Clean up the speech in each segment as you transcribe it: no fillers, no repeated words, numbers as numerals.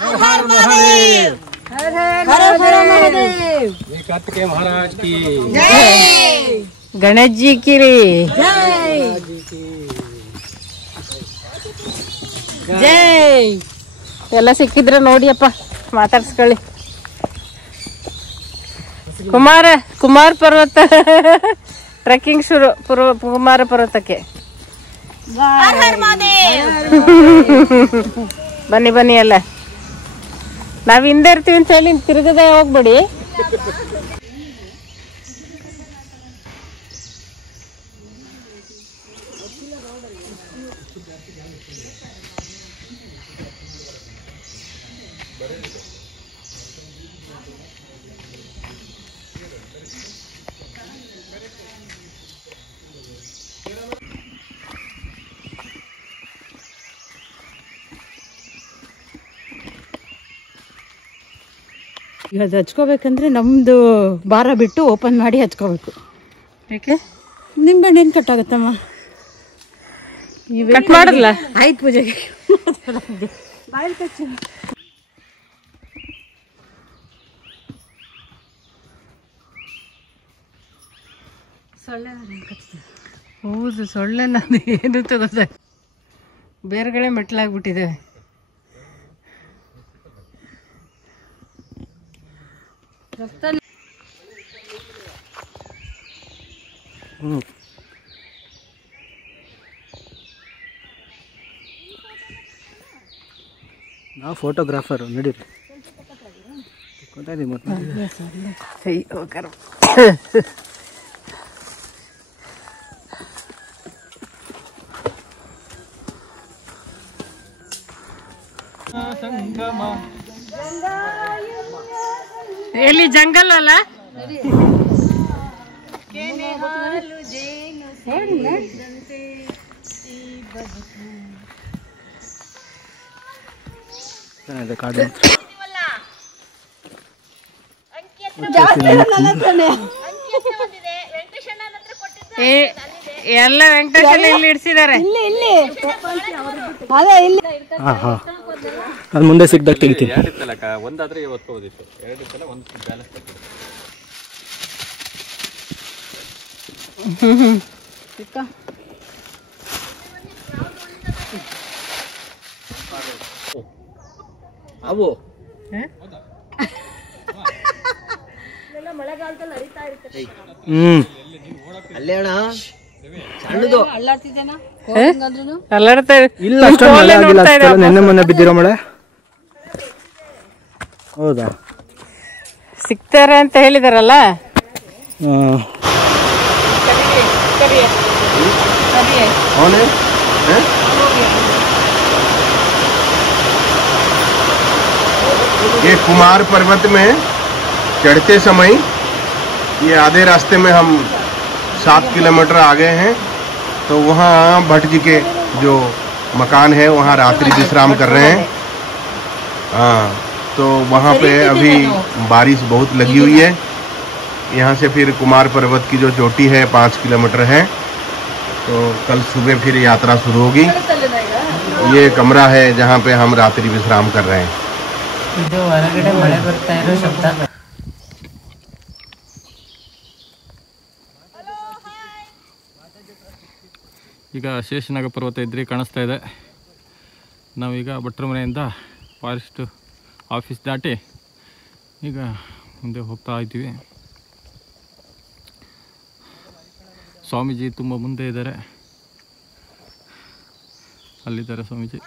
हर हर महादेव, हर हर महादेव। कार्तिकेय महाराज की जय, गणेश जी की जय ಜೈ ಎಲ್ಲ ಸಿಕ್ಕಿದ್ರೆ ನೋಡಿಯಪ್ಪ ಮಾತಾಡ್ಸ್ಕೊಳ್ಳಿ. ಕುಮಾರ ಪರ್ವತ ಟ್ರೆಕ್ಕಿಂಗ್ ಶುರು ಕುಮಾರ ಪರ್ವತಕ್ಕೆ. हर हर महादेव। ಬನ್ನಿ ಬನ್ನಿ ಎಲ್ಲ ನಾವ್ ಹಿಂದೆ ಇರ್ತೀವಿ ಅಂತ ಹೇಳಿ ತಿರುಗದೆ ಹೋಗ್ಬೇಡಿ. ಈಗ ಅದು ಹಚ್ಕೋಬೇಕಂದ್ರೆ ನಮ್ದು ಭಾರ ಬಿಟ್ಟು ಓಪನ್ ಮಾಡಿ ಹಚ್ಕೋಬೇಕು. ಏಕೆ ನಿಂಬೆಹಣ್ಣು ಏನು ಕಟ್ಟಾಗತ್ತಮ್ಮ? ಕಟ್ ಮಾಡಲ್ಲ ಆಯ್ತು ಪೂಜೆಗೆ ಹೌದು ಸೊಳ್ಳೆ ನಾನು ಏನು ತಗೋದ ಬೇರೆಗಳೇ ಮೆಟ್ಲಾಗ್ಬಿಟ್ಟಿದ್ದೇವೆ. ನಾವು ಫೋಟೋಗ್ರಾಫರ್ ನಡೀರಿ ಎಲ್ಲಿ ಜಂಗಲ್ ಅಲ್ಲ ಕಾಡು ಎಲ್ಲ ವೆಂಕಟೇಶ್ ಇಲ್ಲಿ ಇಡ್ಸಿದ್ದಾರೆ. ಅದು ಮುಂದೆ ಸಿಕ್ದಾಗ ತೆಗಿತೀನಿ. ಒಂದಾದ್ರೆ ಓದ್ಕೋದಿತ್ತು, ಎರಡಿತ್ತಲ್ಲ ಒಂದು ಬ್ಯಾಲೆನ್ಸ್ ತಗೊಂಡು ಅವು ಅಲ್ಲೇ ಅಣ್ಣ ಸಣ್ಣದು ಅಲ್ಲಾಡ್ತಾ ಇಲ್ಲ, ಅಷ್ಟೊಂದು ಮಳೆ ಆಗಿಲ್ಲ. ನೆನ್ನೆ ಮೊನ್ನೆ ಬಿದ್ದಿರೋ ಮಳೆ. ಹೌದಾ, ಸಿಗ್ತಾರೆ ಅಂತ ಹೇಳಿದಾರಲ್ಲ. ये कुमार पर्वत में चढ़ते समय ये आधे रास्ते में हम 7 किलोमीटर आगे हैं, तो वहाँ भट्ट जी के जो मकान है वहाँ रात्रि विश्राम कर रहे हैं। हाँ, तो वहाँ पे अभी बारिश बहुत लगी हुई है। यहाँ से फिर कुमार पर्वत की जो चोटी है 5 किलोमीटर है, तो कल सुबह फिर यात्रा शुरू होगी। ये कमरा है जहाँ पे हम रात्रि विश्राम कर रहे हैं। ಇದು ಹೊರಗಡೆ ಮಳೆ ಬರ್ತಾ ಇರೋ ಶಬ್ದ. ಈಗ ಶೇಷನಾಗ ಪರ್ವತ ಇದ್ರಿ ಕಾಣಿಸ್ತಾ ಇದೆ. ನಾವೀಗ ಭಟ್ರ ಮನೆಯಿಂದ ಫಾರೆಸ್ಟ್ ಆಫೀಸ್ ದಾಟಿ ಈಗ ಮುಂದೆ ಹೋಗ್ತಾ ಇದ್ದೀವಿ. ಸ್ವಾಮೀಜಿ ತುಂಬ ಮುಂದೆ ಇದ್ದಾರೆ, ಅಲ್ಲಿದ್ದಾರೆ ಸ್ವಾಮೀಜಿ.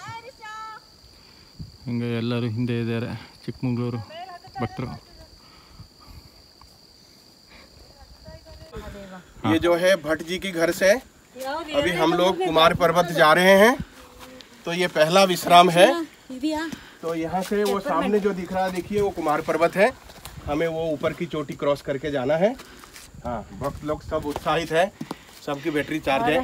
ಹಿಂಗೆ ಎಲ್ಲರೂ ಹಿಂದೆ ಇದ್ದಾರೆ, ಚಿಕ್ಕಮಗಳೂರು ಭಕ್ತರು. ये जो है भट्ट जी के घर से अभी हम लोग कुमार पर्वत जा रहे हैं, तो ये पहला विश्राम है। तो यहाँ से वो सामने जो दिख रहा है, देखिए वो कुमार पर्वत है। हमें वो ऊपर की चोटी क्रॉस करके जाना है। हाँ, भक्त लोग सब उत्साहित है, सबकी बैटरी चार्ज है।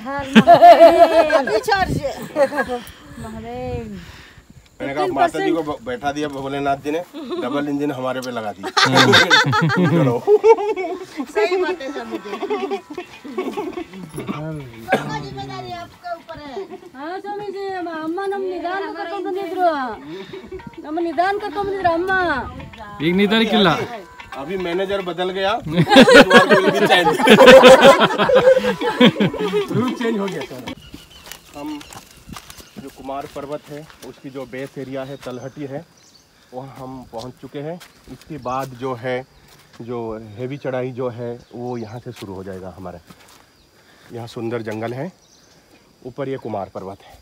मैंने कहा माता जी को बैठा दिया भोलेनाथ जी ने, डबल इंजन हमारे पे लगा दिया। सही बात है स्वामी जी। जिम्मेदारी आपके ऊपर है। हाँ स्वामी जी, अम्मा नम निदान करके ಬಂದಿದ್ರು, ನಮ್ಮ ನಿಧಾನ करके ಬಂದಿದ್ರು ಅಮ್ಮ। ಈಗ ನಿಧಾನಕ್ಕಿಲ್ಲ, अभी मैनेजर बदल गया, रूल चेंज हो गया। हम जो कुमार पर्वत है उसकी जो बेस एरिया है, तलहटी है, वहाँ हम पहुँच चुके हैं। इसके बाद जो है जो हेवी चढ़ाई जो है वो यहाँ से शुरू हो जाएगा हमारा। यहाँ सुंदर जंगल है, ऊपर ये कुमार पर्वत है।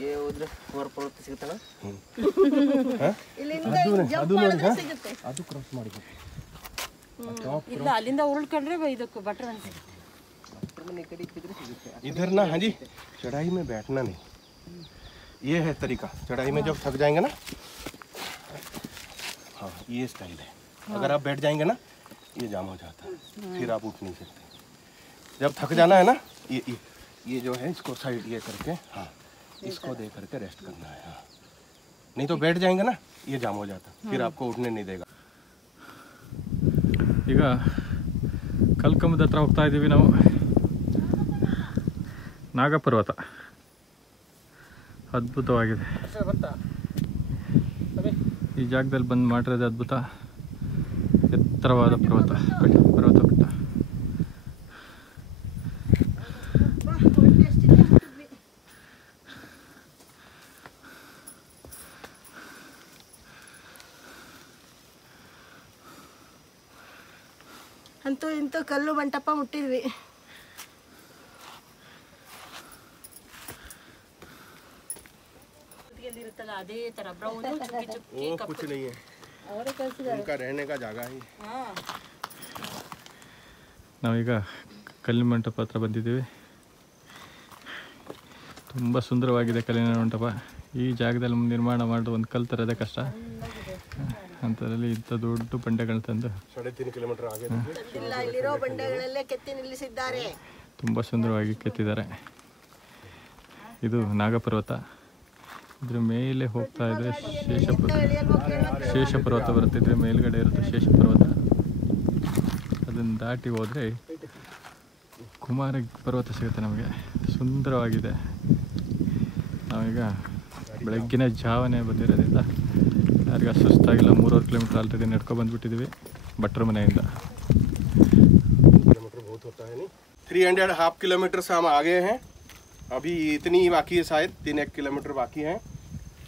ये उधर कुमार पर्वत ಸಿಗುತ್ತಲ್ಲ, ಅದು ಕ್ರಾಸ್ ಮಾಡಿದೆ। ಇಲ್ಲ ಅಲ್ಲಿಂದ ಉರುಳ್ಕೊಂಡ್ರೆ ಇದಕ್ಕೆ ಬಟ್ರ ಅನ್ಸುತ್ತೆ। इधर ना, हाँ जी, चढ़ाई में बैठना नहीं, ये है तरीका। चढ़ाई में जब थक जाएंगे ना, हाँ ये स्टाइल है। अगर आप बैठ जाएंगे ना, ये जाम हो जाता है, फिर आप उठ नहीं सकते। जब थक जाना है ना, ये जो है इसको साइड ये करके, हाँ इसको दे करके रेस्ट करना है। हाँ, नहीं तो बैठ जाएंगे ना, ये जाम हो जाता, फिर आपको उठने नहीं देगा। ಈಗ ಕಲ್ಕಂಬದ ಹತ್ರ ಹೋಗ್ತಾ ಇದ್ದೀವಿ ನಾವು। ನಾಗಪರ್ವತ ಅದ್ಭುತವಾಗಿದೆ, ಈ ಜಾಗದಲ್ಲಿ ಬಂದು ಮಾಡಿರೋದು ಅದ್ಭುತ। ಎತ್ತರವಾದ ಪರ್ವತ ಪರ್ವತ ಬೆಟ್ಟ। ಅಂತೂ ಇಂತೂ ಕಲ್ಲು ಮಂಟಪ ಮುಟ್ಟಿದ್ವಿ। ಇರುತ್ತಲ್ಲ ಅದೇ ತರ ಬ್ರೌನ್ ಚುಕ್ಕಿ ಚುಕ್ಕಿ वो कुछ नहीं है, उनका रहने का जगह ही। ನಾವೀಗ ಕಲ್ಲಿನ ಮಂಟಪ ಹತ್ರ ಬಂದಿದ್ದೀವಿ। ತುಂಬ ಸುಂದರವಾಗಿದೆ ಕಲ್ಲಿನ ಮಂಟಪ। ಈ ಜಾಗದಲ್ಲಿ ನಿರ್ಮಾಣ ಮಾಡೋದು ಒಂದು ಕಲ್ಲು ತರೋದೇ ಕಷ್ಟ, ಅಂಥದ್ರಲ್ಲಿ ಇಂಥ ದೊಡ್ಡ ಬಂಡೆಗಳನ್ನ ತಂದು 3.5 ಕಿಲೋಮೀಟರ್ ಆगे ಇಲ್ಲ, ಇಲ್ಲಿರೋ ಬಂಡೆಗಳಲ್ಲೇ ಕೆತ್ತಿ ನಿಲ್ಲಿಸಿದ್ದಾರೆ। ತುಂಬ ಸುಂದರವಾಗಿ ಕೆತ್ತಿದ್ದಾರೆ। ಇದು ನಾಗಪರ್ವತ, ಇದ್ರ ಮೇಲೆ ಹೋಗ್ತಾ ಇದ್ರೆ ಶೇಷ ಪರ್ವತ ಬರುತ್ತೆ, ಇದ್ರ ಮೇಲ್ಗಡೆ ಇರುತ್ತೆ ಶೇಷ ಪರ್ವತ। ಅದನ್ನು ದಾಟಿ ಹೋದರೆ ಕುಮಾರ ಪರ್ವತ ಸಿಗುತ್ತೆ ನಮಗೆ, ಸುಂದರವಾಗಿದೆ। ನಾವೀಗ ಬೆಳಗ್ಗಿನ ಜಾವನೆ ಬಂದಿರೋದ್ರಿಂದ ಯಾರಿಗ ಸುಸ್ತಾಗಿಲ್ಲ, 3.5 ಕಿಲೋಮೀಟರ್ ಆಲ್ರೆಡಿ ನಡ್ಕೊಂಡು ಬಂದುಬಿಟ್ಟಿದ್ದೀವಿ ಭಟ್ರ ಮನೆಯಿಂದ। 3.5 किलोमीटर से हम आगे हैं, अभी इतनी ही बाकी है, शायद 3-1 किलोमीटर बाकी है।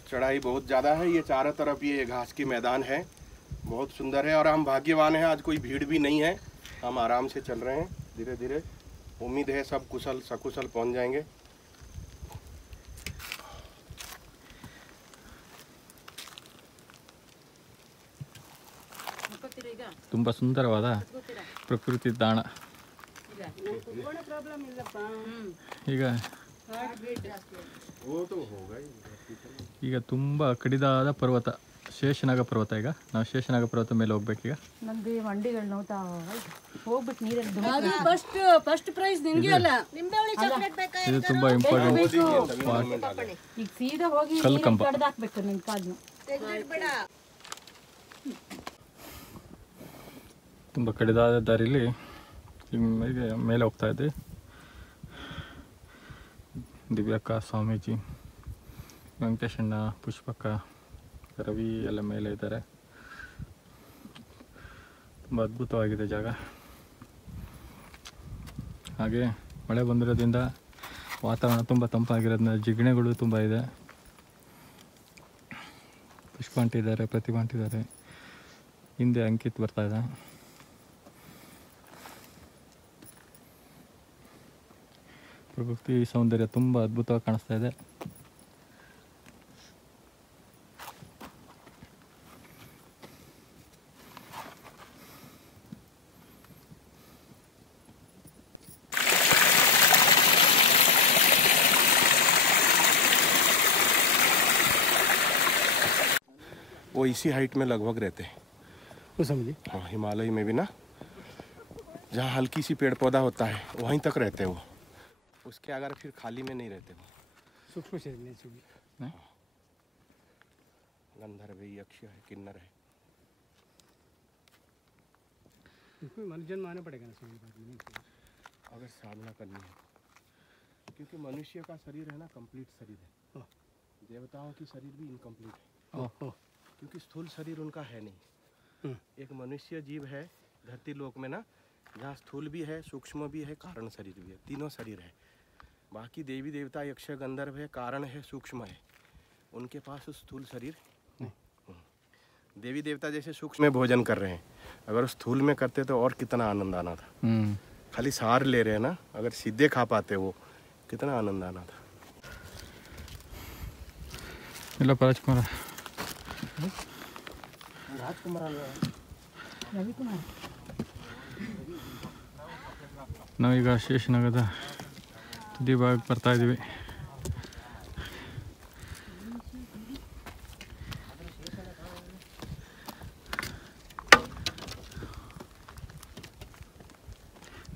चढ़ाई बहुत ज़्यादा है, ये चारों तरफ ये घास की मैदान है, बहुत सुंदर है। और हम भाग्यवान हैं, आज कोई भीड़ भी नहीं है, हम आराम से चल रहे हैं धीरे धीरे। उम्मीद है सब कुशल सकुशल पहुंच जाएंगे। ತುಂಬ ಸುಂದರವಾದ ಪ್ರಕೃತಿ ತಾಣ। ಈಗ ತುಂಬ ಕಡಿದಾದ ಪರ್ವತ ಶೇಷನಾಗ ಪರ್ವತ। ಈಗ ನಾವು ಶೇಷನಾಗ ಪರ್ವತ ಮೇಲೆ ಹೋಗ್ಬೇಕೀಗ। ನಮ್ದು ಮಂಡಿಗಳು ನೋಡ್ತಾ ಹೋಗ್ಬಿಟ್ಟು ನೀರಲ್ಲಿ ಫಸ್ಟ್ ಪ್ರೈಸ್ ನಿಮಗೆ ಅಲ್ಲ, ನಿಂಬೆಹುಳಿ ಚಾಕ್ಲೇಟ್ ಬೇಕಾ? ಇದು ತುಂಬ ಇಂಪಾರ್ಟೆಂಟ್ ಈಗ ಸೀದಾ ಹೋಗಿ ಕಲ್ಕಂಬ ಕಡ್ದಾಕ್ಬೇಕು ನಿನ್ ಕಾಲ್ನ। ತೆಗ್ದಿಡ್ಬೇಡ। ತುಂಬ ಕಡಿದಾದ ದಾರಿಲಿ ಮೇಲೆ ಹೋಗ್ತಾ ಇದ್ವಿ। ದಿವ್ಯಕ್ಕ, ಸ್ವಾಮೀಜಿ, ವೆಂಕಟೇಶಣ್ಣ, ಪುಷ್ಪಕ್ಕ, ರವಿ ಎಲ್ಲ ಮೇಲೆ ಇದ್ದಾರೆ। ತುಂಬ ಅದ್ಭುತವಾಗಿದೆ ಜಾಗ। ಹಾಗೆ ಮಳೆ ಬಂದಿರೋದ್ರಿಂದ ವಾತಾವರಣ ತುಂಬ ತಂಪಾಗಿರೋದ್ರಿಂದ ಜಿಗಣೆಗಳು ತುಂಬ ಇದೆ। ಪುಷ್ಪ ಅಂಟಿದ್ದಾರೆ, ಪ್ರತಿಭಾ ಅಂಟಿದ್ದಾರೆ, ಹಿಂದೆ ಅಂಕಿತ್ ಬರ್ತಾ ಇದೆ। ಪ್ರಕೃತಿ ಸೌಂದರ್ಯ ತುಂಬ ಅದ್ಭುತವಾಗಿ ಕಾಣಿಸ್ತಾ ಇದೆ। वो इसी हाइट में लगभग रहते हैं, वो समझिए। हाँ हिमालय में भी ना, जहाँ हल्की सी पेड़ पौधा होता है वहीं तक रहते हैं वो, उसके अगर फिर खाली में नहीं रहते वो। सूक्ष्म शरीर नहीं चाहिए। गंधर्व है, यक्ष है, किन्नर है। जन्म आना पड़ेगा ना स्वामी बाद में, अगर साधना करनी है, क्योंकि मनुष्य का शरीर है ना कंप्लीट शरीर है, देवताओं की शरीर भी इनकम्प्लीट है, क्योंकि स्थूल शरीर उनका है नहीं। एक मनुष्य जीव है धरती लोक में ना, जहाँ स्थूल भी है, सूक्ष्म भी है, कारण शरीर भी है, तीनों शरीर है। बाकी देवी देवता यक्ष गंधर्व है, कारण है, सूक्ष्म है, उनके पास स्थूल शरीर नहीं। देवी देवता जैसे सूक्ष्म में भोजन कर रहे हैं, अगर स्थूल में करते तो और कितना आनंद आना था। खाली सार ले रहे हैं ना, अगर सीधे खा पाते वो कितना आनंद आना था। राजकुमार ನಾವೀಗ ಶೇಷನಾಗದ ತುದಿ ಭಾಗಕ್ಕೆ ಬರ್ತಾ ಇದ್ದೀವಿ.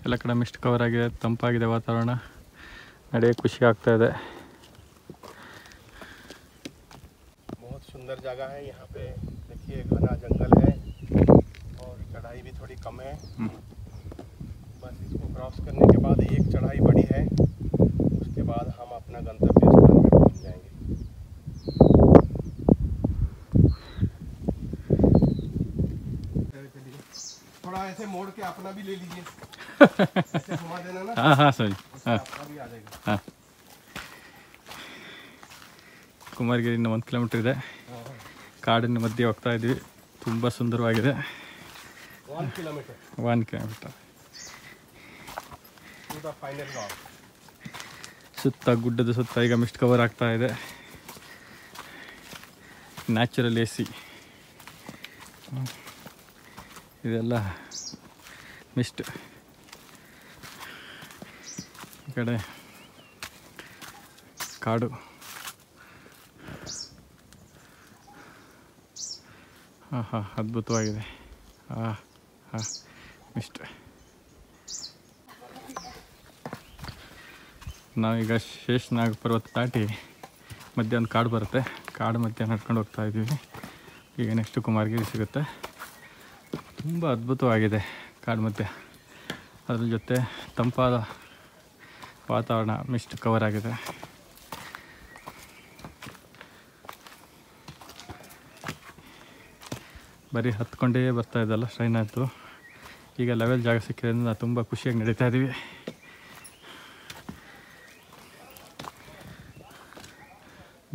ಎಲ್ಲ ಕಡೆ ಮಿಸ್ಟ್ ಕವರ್ ಆಗಿದೆ, ತಂಪಾಗಿದೆ ವಾತಾವರಣ, ನಡೆಯಕ್ಕೆ ಖುಷಿ ಆಗ್ತಾ ಇದೆ. बहुत सुंदर जगह है यहाँ पे, देखिए घना जंगल है और चढ़ाई भी थोड़ी कम है। बस इसको क्रॉस करने के बाद एक चढ़ाई बड़ी है, उसके बाद हम अपना गंतव्य स्थान में पहुँच जाएंगे। थोड़ा ऐसे मोड़ के अपना भी ले लीजिए, ऐसे घुमा देना ना। हाँ हाँ सही, हाँ अपना भी आ जाएगा। हाँ, ಕುಮಾರಗಿರಿಯಿಂದ 1 ಕಿಲೋಮೀಟರ್ ಇದೆ. ಕಾಡಿನ ಮಧ್ಯೆ ಹೋಗ್ತಾ ಇದ್ವಿ, ತುಂಬ ಸುಂದರವಾಗಿದೆ. 1 kilometer 1 kilometre to the final log. ಸುತ್ತ ಗುಡ್ಡದ ಸುತ್ತ ಈಗ ಮಿಸ್ಟ್ ಕವರ್ ಆಗ್ತಾ ಇದೆ. ನ್ಯಾಚುರಲ್ ಎ ಸಿ, ಇದೆಲ್ಲ ಮಿಸ್ಟ್. ಈ ಕಡೆ ಕಾಡು. ಹಾಂ ಹಾಂ, ಅದ್ಭುತವಾಗಿದೆ. ಹಾಂ ಹಾಂ, ಮಿಸ್ಟ್. ನಾವೀಗ ಶೇಷನಾಗ ಪರ್ವತ ದಾಟಿ ಮಧ್ಯ ಒಂದು ಕಾಡು ಬರುತ್ತೆ, ಕಾಡು ಮಧ್ಯ ನಡ್ಕೊಂಡು ಹೋಗ್ತಾ ಇದ್ದೀವಿ. ಈಗ ನೆಕ್ಸ್ಟ್ ಕುಮಾರಗಿರಿ ಸಿಗುತ್ತೆ. ತುಂಬ ಅದ್ಭುತವಾಗಿದೆ ಕಾಡು ಮಧ್ಯ, ಅದ್ರ ಜೊತೆ ತಂಪಾದ ವಾತಾವರಣ, ಮಿಸ್ಟ್ ಕವರ್ ಆಗಿದೆ. ಬರೀ ಹತ್ಕೊಂಡೇ ಬರ್ತಾ ಇದ್ದಲ್ಲ ಟ್ರೈನ್ ಆಯಿತು. ಈಗ ಲೆವೆಲ್ ಜಾಗ ಸಿಕ್ಕಿದ್ರಿಂದ ತುಂಬ ಖುಷಿಯಾಗಿ ನಡೀತಾ ಇದ್ದೀವಿ.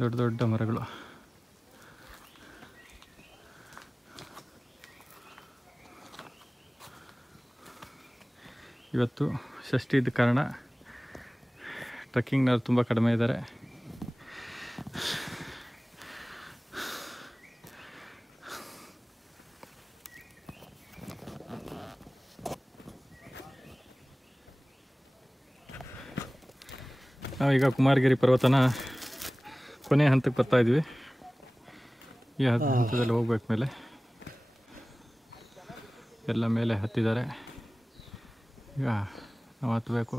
ದೊಡ್ಡ ದೊಡ್ಡ ಮರಗಳು. ಇವತ್ತು ಷಷ್ಠಿ ಇದ್ದ ಕಾರಣ ಟ್ರೆಕ್ಕಿಂಗ್ನವ್ರು ತುಂಬ ಕಡಿಮೆ ಇದ್ದಾರೆ. ನಾವೀಗ ಕುಮಾರಗಿರಿ ಪರ್ವತನ ಕೊನೆ ಹಂತಕ್ಕೆ ಬರ್ತಾ ಇದ್ವಿ. ಈ ಹಂತದಲ್ಲಿ ಹೋಗ್ಬೇಕು ಮೇಲೆ. ಎಲ್ಲ ಮೇಲೆ ಹತ್ತಿದ್ದಾರೆ. ಈಗ ನಾವು ಹತ್ತಬೇಕು.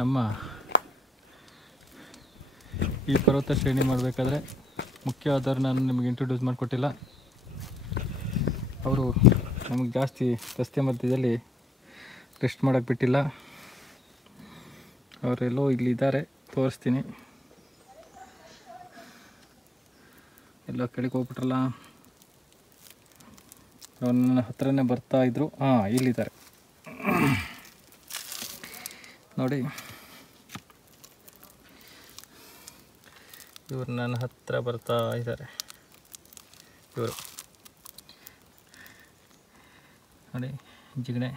ನಮ್ಮ ಈ ಪರ್ವತ ಶ್ರೇಣಿ ಮಾಡಬೇಕಾದ್ರೆ ಮುಖ್ಯವಾದವ್ರು ನಾನು ನಿಮಗೆ ಇಂಟ್ರೊಡ್ಯೂಸ್ ಮಾಡಿಕೊಟ್ಟಿಲ್ಲ. ಅವರು ನಮಗೆ ಜಾಸ್ತಿ ರಸ್ತೆ ಮಧ್ಯದಲ್ಲಿ ರೆಸ್ಟ್ ಮಾಡೋಕ್ಕೆ ಬಿಟ್ಟಿಲ್ಲ. ಅವರೆಲ್ಲೋ ಇಲ್ಲಿದ್ದಾರೆ, ತೋರಿಸ್ತೀನಿ. ಎಲ್ಲ ಕೆಳಗೆ ಹೋಗ್ಬಿಟ್ರಲ್ಲ. ಅವ್ರು ನನ್ನ ಹತ್ರನೇ ಬರ್ತಾ ಇದ್ರು. ಹಾಂ, ಇಲ್ಲಿದ್ದಾರೆ ನೋಡಿ. ಇವರು ನನ್ನ ಹತ್ರ ಬರ್ತಾ ಇದ್ದಾರೆ. ಇವರು ನೋಡಿ, ಜಿಗಣೆ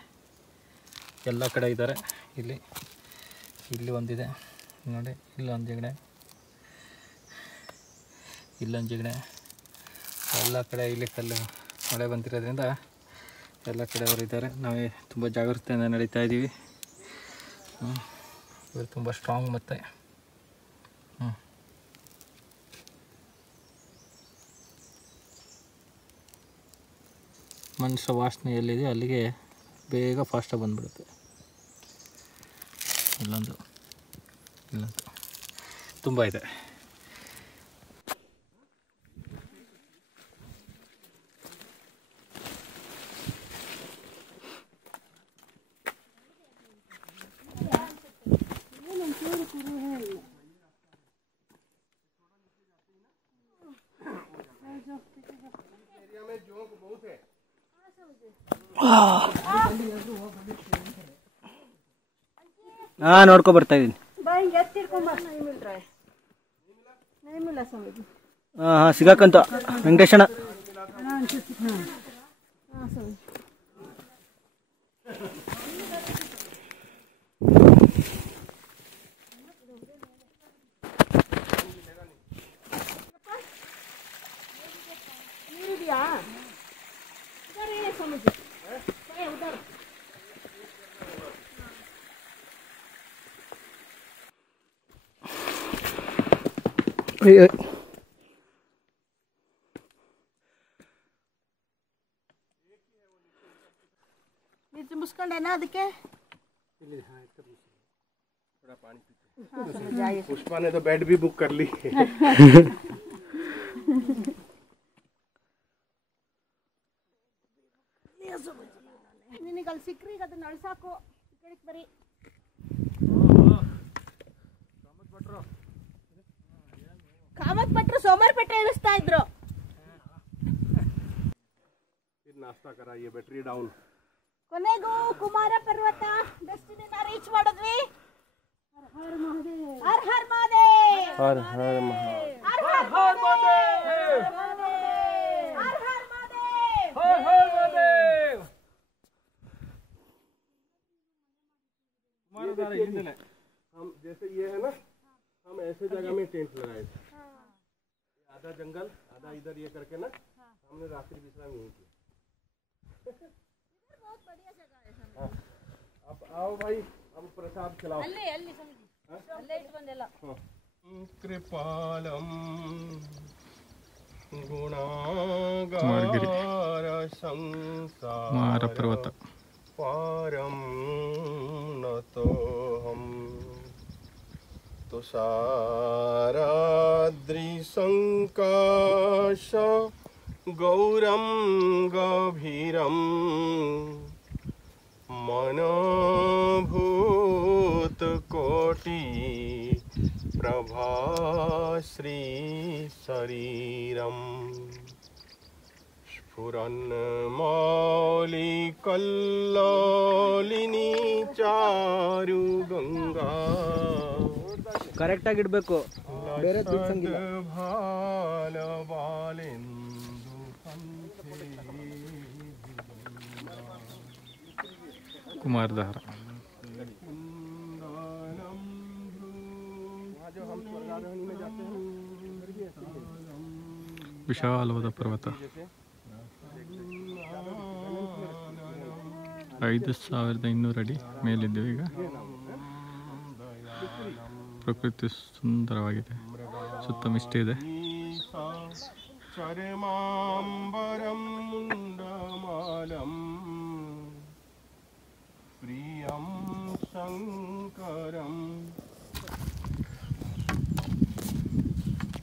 ಎಲ್ಲ ಕಡೆ ಇದ್ದಾರೆ. ಇಲ್ಲಿ ಒಂದಿದೆ ನೋಡಿ, ಇಲ್ಲೊಂದು ಜಿಗಣೆ, ಇಲ್ಲೊಂದು ಜಿಗಣೆ. ಎಲ್ಲ ಕಡೆ ಇಲ್ಲಿ ಕಲ್ಲು ಮಳೆ ಬಂದಿರೋದ್ರಿಂದ ಎಲ್ಲ ಕಡೆ ಅವರು ಇದ್ದಾರೆ. ನಾವೇ ತುಂಬ ಜಾಗೃತೆಯಿಂದ ನಡೀತಾ ಇದ್ದೀವಿ. ಇವರು ತುಂಬ ಸ್ಟ್ರಾಂಗ್. ಮತ್ತು ಮನುಷ್ಯ ವಾಸನೆ ಎಲ್ಲಿದೆ ಅಲ್ಲಿಗೆ ಬೇಗ ಫಾಸ್ಟಾಗಿ ಬಂದುಬಿಡುತ್ತೆ. ಇಲ್ಲೊಂದು ತುಂಬ ಇದೆ. ಹಾಂ ನೋಡ್ಕೊ ಬರ್ತಾ ಇದ್ದೀನಿ. ಹಾಂ ಹಾಂ ಸಿಗಾಕಂತ ವೆಂಕಟೇಶಣ್ಣ. ನೀರು ತುಂಬಿಸ್ಕೊಂಡೇನಾ ಅದಕ್ಕೆ? पुष्पा ने तो बेड भी बुक कर ली. ನಿನಗೆ ಅಲ್ಲಿ ಸಿಕ್ಕ್ರಿ ಈಗ ಅದನ್ನ ಅಳ್ಸಾಕು. ಈ ಕಡೆಗೆ ಬರೀ. ಕಾಮತ್ ಭಟ್ರು ಸೋಮಾರ್ಪೇಟೆ ಇಳಿಸ್ತಾ ಇದ್ರು. नाश्ता करा, ये बैटरी डाउन. ಕೊನೆಗೂ ಕುಮಾರ ಪರ್ವತ ಡೆಸ್ಟಿನಿನ ರೀಚ್ ಮಾಡಿದ್ವಿ. ಹರ್ ಹರ್ ಮಹಾದೇವ್, ಹರ್ ಹರ್ ಮಹಾದೇವ್, हर हर महादेव, ಹರ್ ಹರ್ ಮಹಾದೇವ್, ಹರ್ ಹರ್ ಮಹಾದೇವ್. हम जैसे ये है ना, हम ऐसे जगह में टेंट लगाए थे. आधा जंगल आधा इधर ये करके ना हमने रात्रि विश्राम यहीं किया. बहुत बढ़िया जगह है. अब आओ भाई, अब प्रसाद खिलाओ. ಅಲ್ಲಿ ಸ್ವಾಮೀಜಿ ಅಲ್ಲೇ ಇಟ್ಟು ಬಂದೆಲ್ಲ. कृपालम गुणागार संसार पर्वत पारम नतो हम तुषाराद्रि संकाश गौरम गभीरम मनोभूत कोटि प्रभाश्री शरीरम स्फुरन्मौलिकल्लोलिनी चारु गंगा ಕರೆಕ್ಟಾಗಿ ಇಡಬೇಕು, ಬೇರೆ ತಿಳ್ಸಂಗಿಲ್ಲ. भाल बालेन्दु ಕುಮಾರಧಾರ. ವಿಶಾಲವಾದ ಪರ್ವತ. 5200 ಅಡಿ ಮೇಲಿದ್ದೇವೆ ಈಗ. ಪ್ರಕೃತಿ ಸುಂದರವಾಗಿದೆ, ಸುತ್ತ ಮಿಷ್ಟಿ ಇದೆ. ಚರ್ಮಾಂಬರಂ ಮುಂಡಮಾಲಂ ಪ್ರಿಯಂ ಶಂಕರಂ.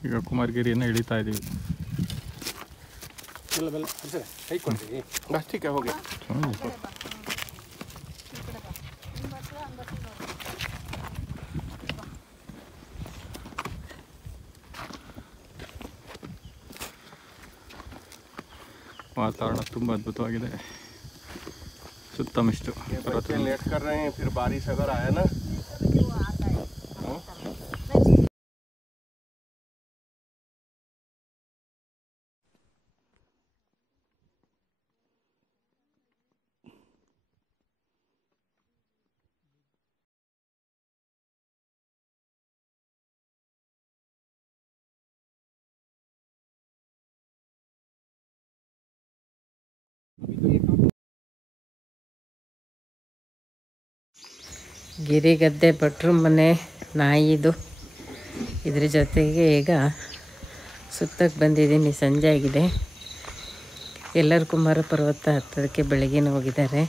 ಈಗ ಕುಮಾರಗಿರಿಯನ್ನು ಇಳಿತಾ ಇದ್ದೀವಿ. बस ठीक है, हो गया. ವಾತಾವರಣ ತುಂಬ ಅದ್ಭುತವಾಗಿದೆ, ಸುತ್ತ ಮಿಷ್ಟು. बच्चे लेट कर रहे हैं, फिर बारिश अगर आया ना ಗಿರಿಗದ್ದೆ ಭಟ್ರು ಮನೆ ನಾಯಿದು. ಇದ್ರ ಜೊತೆಗೆ ಈಗ ಸುತ್ತಕ್ಕೆ ಬಂದಿದ್ದೀನಿ, ಸಂಜೆ ಆಗಿದೆ. ಎಲ್ಲರೂ ಕುಮಾರ ಪರ್ವತ ಹತ್ತೋದಕ್ಕೆ ಬೆಳಗ್ಗೆನೇ ಹೋಗಿದ್ದಾರೆ.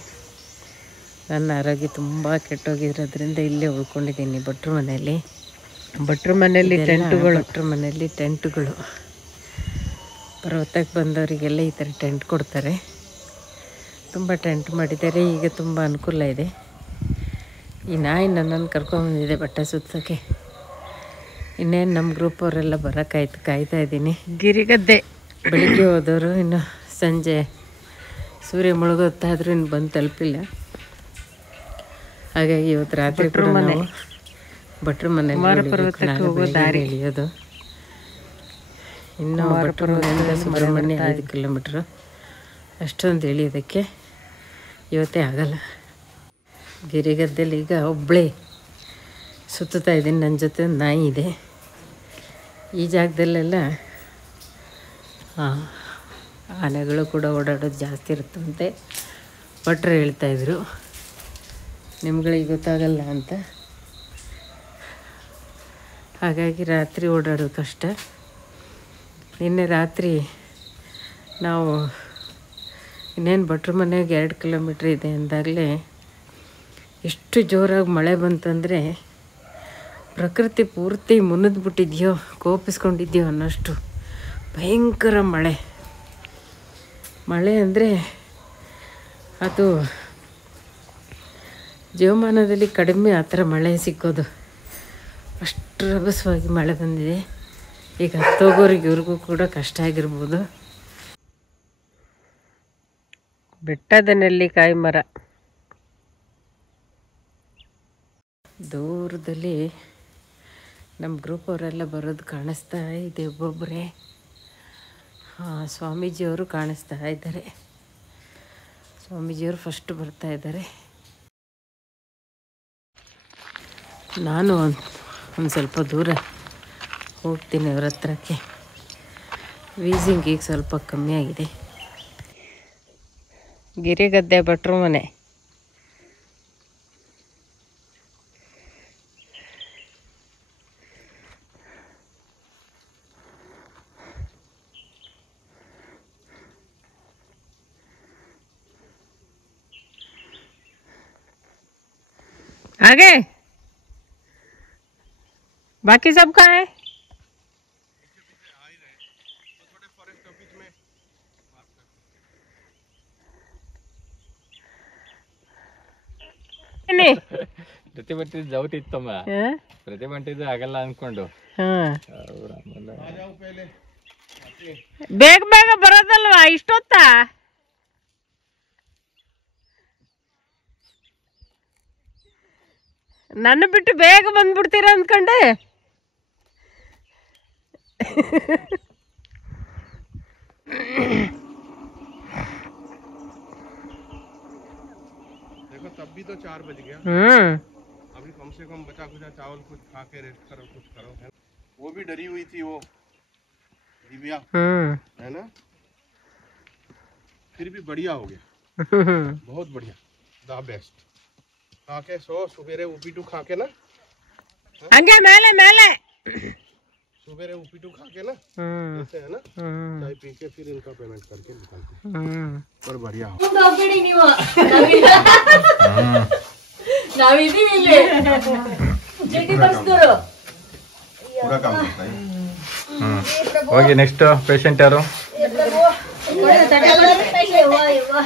ನನ್ನ ಆರೋಗ್ಯ ತುಂಬ ಕೆಟ್ಟೋಗಿರೋದ್ರಿಂದ ಇಲ್ಲೇ ಉಳ್ಕೊಂಡಿದ್ದೀನಿ ಭಟ್ರು ಮನೆಯಲ್ಲಿ. ಭಟ್ರು ಮನೆಯಲ್ಲಿ ಟೆಂಟುಗಳು ಪರ್ವತಕ್ಕೆ ಬಂದವರಿಗೆಲ್ಲ ಈ ಥರ ಟೆಂಟ್ ಕೊಡ್ತಾರೆ. ತುಂಬ ಟೆಂಟ್ ಮಾಡಿದ್ದಾರೆ, ಈಗ ತುಂಬ ಅನುಕೂಲ ಇದೆ. ಈ ನಾಯಿ ನನ್ನನ್ನು ಕರ್ಕೊಂಬಂದಿದೆ ಬಟ್ಟೆ ಸುತ್ತಕ್ಕೆ. ಇನ್ನೇನು ನಮ್ಮ ಗ್ರೂಪ್ ಅವರೆಲ್ಲ ಕಾಯ್ತಾ ಇದ್ದೀನಿ. ಗಿರಿಗದ್ದೆ ಬೆಳಿಗ್ಗೆ ಹೋದವರು ಇನ್ನು ಸಂಜೆ ಸೂರ್ಯ ಮುಳುಗೋತ್ತಾದ್ರೂ ಇನ್ನು ಬಂದು ತಲುಪಿಲ್ಲ. ಹಾಗಾಗಿ ಇವತ್ತು ರಾತ್ರಿ ನಾವು ಭಟ್ರ ಮನೆ ಪರ್ವತಕ್ಕೆ ಹೋಗೋ ದಾರಿ ಇಳಿಯೋದು. ಇನ್ನು ಭಟ್ರ ಮನೆಯಿಂದ ಸುಬ್ರಹ್ಮಣ್ಯ 5 ಕಿಲೋಮೀಟ್ರು. ಅಷ್ಟೊಂದು ಇಳಿಯೋದಕ್ಕೆ ಇವತ್ತೇ ಆಗಲ್ಲ. ಗಿರಿಗದ್ದೆಲಿ ಈಗ ಒಬ್ಬಳೇ ಸುತ್ತಾ ಇದ್ದೀನಿ. ನನ್ನ ಜೊತೆ ಒಂದು ನಾಯಿ ಇದೆ. ಈ ಜಾಗದಲ್ಲೆಲ್ಲ ಆನೆಗಳು ಕೂಡ ಓಡಾಡೋದು ಜಾಸ್ತಿ ಇರುತ್ತಂತೆ ಭಟ್ರು ಹೇಳ್ತಾಯಿದ್ರು. ನಿಮ್ಗಳಿಗೆ ಗೊತ್ತಾಗಲ್ಲ ಅಂತ. ಹಾಗಾಗಿ ರಾತ್ರಿ ಓಡಾಡೋದು ಕಷ್ಟ. ನಿನ್ನೆ ರಾತ್ರಿ ನಾವು ಇನ್ನೇನು ಭಟ್ರ ಮನೆಗೆ 2 ಕಿಲೋಮೀಟ್ರ್ ಇದೆ ಅಂದಾಗಲೇ ಎಷ್ಟು ಜೋರಾಗಿ ಮಳೆ ಬಂತಂದರೆ ಪ್ರಕೃತಿ ಪೂರ್ತಿ ಮುನಿದ್ಬಿಟ್ಟಿದೆಯೋ ಕೋಪಿಸ್ಕೊಂಡಿದೆಯೋ ಅನ್ನೋಷ್ಟು ಭಯಂಕರ ಮಳೆ ಅಂದರೆ ಅದು ಜೀವಮಾನದಲ್ಲಿ ಕಡಿಮೆ ಆ ಥರ ಮಳೆ ಸಿಕ್ಕೋದು. ಅಷ್ಟು ರಭಸವಾಗಿ ಮಳೆ ಬಂದಿದೆ. ಈಗ ಹತ್ತೋಗೋರಿಗೆ ಇವ್ರಿಗೂ ಕೂಡ ಕಷ್ಟ ಆಗಿರ್ಬೋದು. ಬೆಟ್ಟದ ನೆಲ್ಲಿಕಾಯಿ ಮರ ದೂರದಲ್ಲಿ ನಮ್ಮ ಗ್ರೂಪ್ ಅವರೆಲ್ಲ ಬರೋದು ಕಾಣಿಸ್ತಾ ಇದೆ. ಒಬ್ಬೊಬ್ಬರೇ ಸ್ವಾಮೀಜಿಯವರು ಕಾಣಿಸ್ತಾ ಇದ್ದಾರೆ. ಸ್ವಾಮೀಜಿಯವರು ಫಸ್ಟ್ ಬರ್ತಾ ಇದ್ದಾರೆ. ನಾನು ಒಂದು ಸ್ವಲ್ಪ ದೂರ ಹೋಗ್ತೀನಿ ಅವ್ರ ಹತ್ರಕ್ಕೆ. ವೀಸಿಂಗ್ ಈಗ ಸ್ವಲ್ಪ ಕಮ್ಮಿ ಆಗಿದೆ. ಗಿರಿಗದ್ದೆ ಭಟ್ರ ಮನೆ. आगे बाकी सब कहाँ है? ಪ್ರತಿಭಟಿಸಿದ ಡೌಟ್ ಇತ್ತಮ್ಮ. ಪ್ರತಿಭಟಿಸಿದ ಆಗಲ್ಲ ಅನ್ಕೊಂಡು ಬೇಗ ಬೇಗ ಬರೋದಲ್ವಾ ಇಷ್ಟೊತ್ತ? ನನ್ನ ಬಿಟ್ಟು ಬೇಗ ಬಂದ್ಬಿಡ್ತೀರ ಅಂದ್ಕೊಂಡೆ. देखो तब भी तो 4 बज गया. अभी कम से कम बचा कुछ चावल कुछ खा के रेस्ट करो, कुछ करो. वो भी डरी हुई थी वो दिव्या, है ना. फिर भी बढ़िया हो गया. बहुत बढ़िया, द बेस्ट. खा के सो सुबेरे उपिटू खा के ना. हंगे मेले मेले सुबेरे उपिटू खा के ना ऐसे है ना. चाय पी के फिर इनका पेमेंट करके निकलते. पर बढ़िया हो. ಹೋಗ್ಬೇಡಿ ನೀವು. ನಾವಿದೀವಿ ಇಲ್ಲಿ. ಚೀಟಿ ತರಿಸಿದ್ರು. पूरा काम करता है. ಹೋಗಿ ನೆಕ್ಸ್ಟ್ ಪೇಷಂಟ್ ಯಾರು?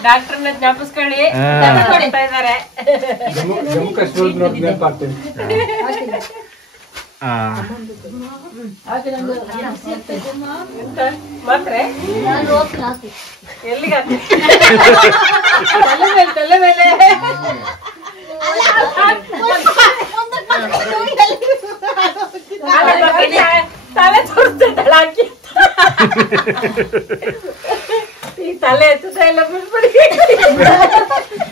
ಡಾಕ್ಟರ್ನ ಜ್ಞಾಪಿಸ್ಕೊಳ್ಳಿ. ಜಮ್ಮು ಕಾಶ್ಮೀರ ಮಾತ್ರೆ ಎಲ್ಲಿಗೆ ತಲೆ ಮೇಲೆ ತಲೆ ತೋರಿಸ್ತಾಳೆ. ಈ ತಲೆ ಎತ್ತುತ್ತಾ ಇಲ್ಲ, ಬಿಡ್ಬಿಡಿ.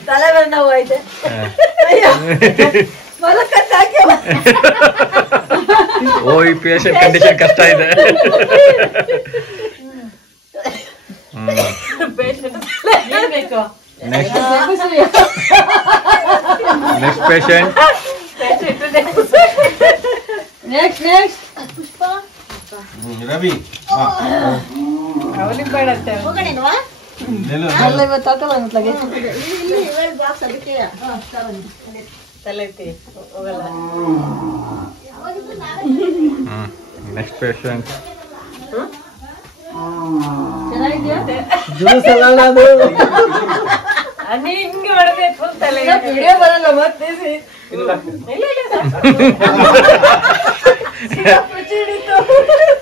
ತಲೆ ಮೇಲೆ ನೋವು ಐತೆ. ಓ ಈ ಪೇಷಂಟ್ ಕಂಡೀಷನ್ ಕಷ್ಟ ಇದೆ. Next patient. ನೆಕ್ಸ್ಟ್ ಪುಷ್ಪ रवि ಅವನಿಗೆ ಬೇಡಂತೆ. ಅಲ್ಲ ಇವತ್ತು ಹಾಕಲ್ಲ ಮತ್ಲಾಗೆ ತಲೆ ಐತಿ ಹೋಗಲ್ಲ. Next patient. ಚೆನ್ನಾಗಿದ್ಯಾ? ಅದು ಹಿಂಗೆ ಹೊಡೆದೆ ಫುಲ್ ತಲೆ. ವಿಡಿಯೋ ಬರಲ್ಲ ಮತ್ತೆ.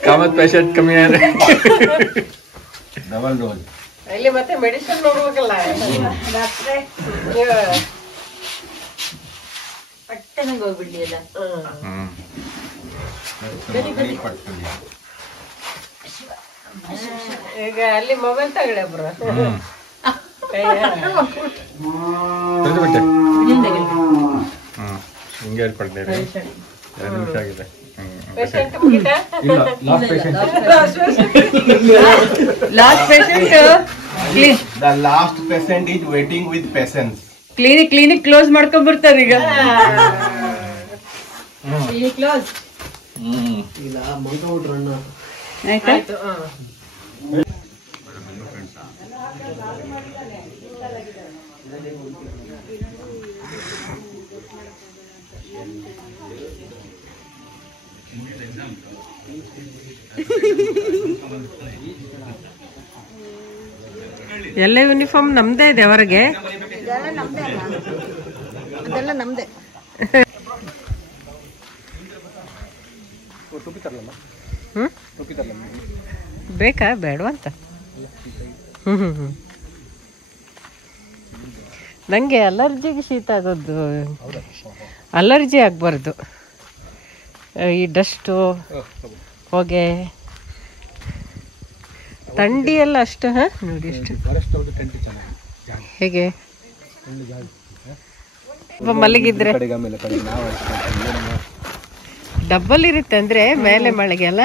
ಕಾಮತ್ ಪೇಷಂಟ್ ಕಮ್ಮಿ ಆದ್ರೆ डबल डोज. ಇಲ್ಲಿ ಮತ್ತೆ ಮೆಡಿಸಿನ್ ನೋಡ್ಬೇಕಲ್ಲ ಪಟ್ಟೆ ನಂಗೆ ಹೋಗ್ಬಿಡ್ಲಿ ಅಲ್ಲ. ಈಗ ಅಲ್ಲಿ ಮೊಬೈಲ್ ತಗೊಳ್ಳಿ ಬ್ರೋ. ಹಿಂಗೆ ಹೇಳ್ಕೊಳ್ತೇವೆ 2 ನಿಮಿಷ ಆಗಿದೆ. ಪೇಷಂಟ್ ಮುಗಿತಾ? Last patient. The last patient is waiting with patience. Clinic close ಮಾಡ್ಕೊಂಡ್ ಬರ್ತಾರೆ ಈಗ. ಕ್ಲೋಸ್ ಆಯ್ತಾ? ಎಲ್ಲ ಯೂನಿಫಾರ್ಮ್ ನಮ್ದೇ ಇದೆ ಹೊರಗೆ. ಅದೆಲ್ಲ ನಮ್ದೇ. ಬೇಕಾ ಬೇಡವಂತ? ನಂಗೆ ಅಲರ್ಜಿಗೆ ಶೀತ ಆಗೋದು, ಅಲರ್ಜಿ ಆಗ್ಬಾರ್ದು. ಈ ಡಸ್ಟು ಹೊಗೆ ಥಂಡಿ ಎಲ್ಲ ಅಷ್ಟು. ನೋಡಿ ಎಷ್ಟು ಹೇಗೆ ಮಲಗಿದ್ರೆ ಡಬ್ಬಲ್ ಇರುತ್ತೆ ಅಂದ್ರೆ ಮೇಲೆ ಮಳೆಗೆಲ್ಲ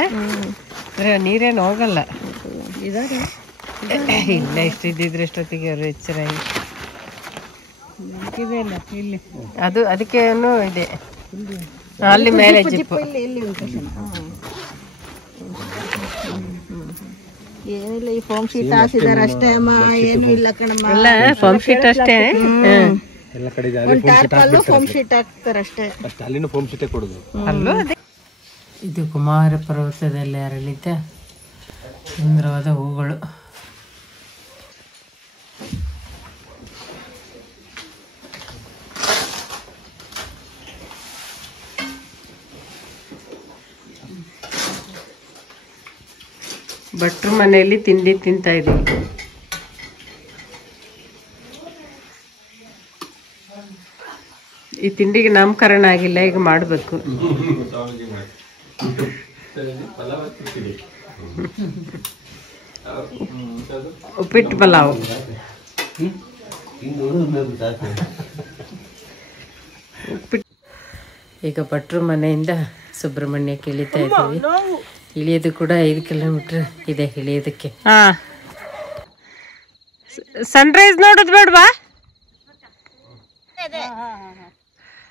ನೀರೇನು ಹೋಗಲ್ಲ. ಇಲ್ಲ ಇಷ್ಟಿದ್ದಿದ್ರೆ ಎಷ್ಟೊತ್ತಿಗೆ ಅವರು ಎಚ್ಚರಾಗಿ ಇಲ್ಲಿ ಅದು ಅದಕ್ಕೇನು ಇದೆ ಅಲ್ಲಿ ಮೇಲೆ ಜಿಪ್ಪು. ಏನಿಲ್ಲ, ಈ ಫಾರ್ಮ್ ಶೀಟ್ ಹಾಕಿದಾರೆ ಅಷ್ಟೇ ಅಮ್ಮ, ಏನು ಇಲ್ಲ ಕಣಮ್ಮ. ಅಲ್ಲ ಫಾರ್ಮ್ ಶೀಟ್ ಅಷ್ಟೇ, ಎಲ್ಲ ಕಡೆ ಫಾರ್ಮ್ ಶೀಟ್ ಹಾಕ್ತಾರೆ ಅಷ್ಟೇ. ಅಲ್ಲಿನೂ ಫಾರ್ಮ್ ಶೀಟೇ ಕೊಡೋದು. ಅಲ್ಲೂ ಅದೇ. ಇದು ಕುಮಾರ ಪರ್ವತದಲ್ಲಿ ಅರಳಿದ ಸುಂದರವಾದ ಹೂಗಳು. ಭಟ್ರ ಮನೆಯಲ್ಲಿ ತಿಂಡಿ ತಿಂತಾ ಇದ್ದೀವಿ. ಈ ತಿಂಡಿಗೆ ನಾಮಕರಣ ಆಗಿಲ್ಲ, ಈಗ ಮಾಡಬೇಕು. ಉಪ್ಪಿಟ್ಟು ಪಲಾವ್. ಈಗ ಭಟ್ರ ಮನೆಯಿಂದ ಸುಬ್ರಹ್ಮಣ್ಯಕ್ಕೆ ಇಳಿತಾ ಇದ್ದೀವಿ. ಇಳಿಯೋದು ಕೂಡ 5 ಕಿಲೋಮೀಟರ್ ಇದೆ ಇಳಿಯೋದಕ್ಕೆ. ಸನ್ರೈಸ್ ನೋಡೋದು ಬೇಡವಾ?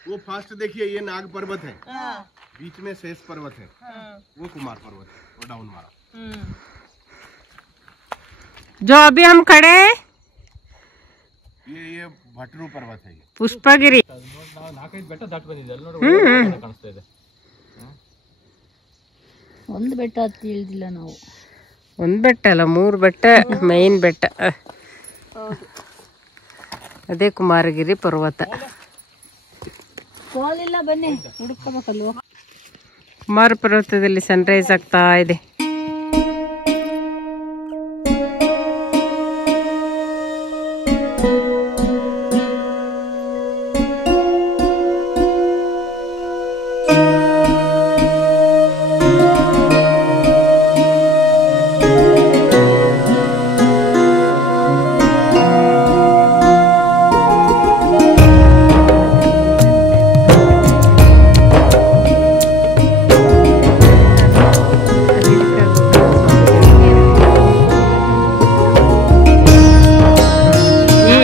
वो फास्ट देखिए, ये नाग पर्वत है, बीच में शेष पर्वत है, वो कुमार पर्वत है, वो डाउन वाला. जो अभी हम खड़े हैं ये भटरू पर्वत है. पुष्पगिरी. 4-5 ಬೆಟ್ಟ ದಾಟಿ ಬಂದಿದೆ. ಅಲ್ಲಿ ನೋಡಿ ಕಾಣಿಸ್ತಾ ಇದೆ. ಒಂದು ಬೆಟ್ಟ ಹತ್ತಿ ಇಳಿದಿಲ್ಲ ನಾವು. ಒಂದು ಬೆಟ್ಟ ಅಲ್ಲ, 3 ಬೆಟ್ಟ ಮೈನ್ ಬೆಟ್ಟ. ಅದೇ ಕುಮಾರಗಿರಿ ಪರ್ವತ. ಕೋಲಿಲ್ಲ, ಬನ್ನಿ ಹುಡುಕಬೇಕಲ್ವ. ಕುಮಾರ ಪರ್ವತದಲ್ಲಿ ಸನ್ರೈಸ್ ಆಗ್ತಾ ಇದೆ.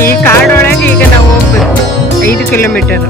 ಈ ಕಾಡೊಳಗೆ ಈಗ ನಾವು ಹೋಗ್ಬೇಕು 5 ಕಿಲೋಮೀಟರ್.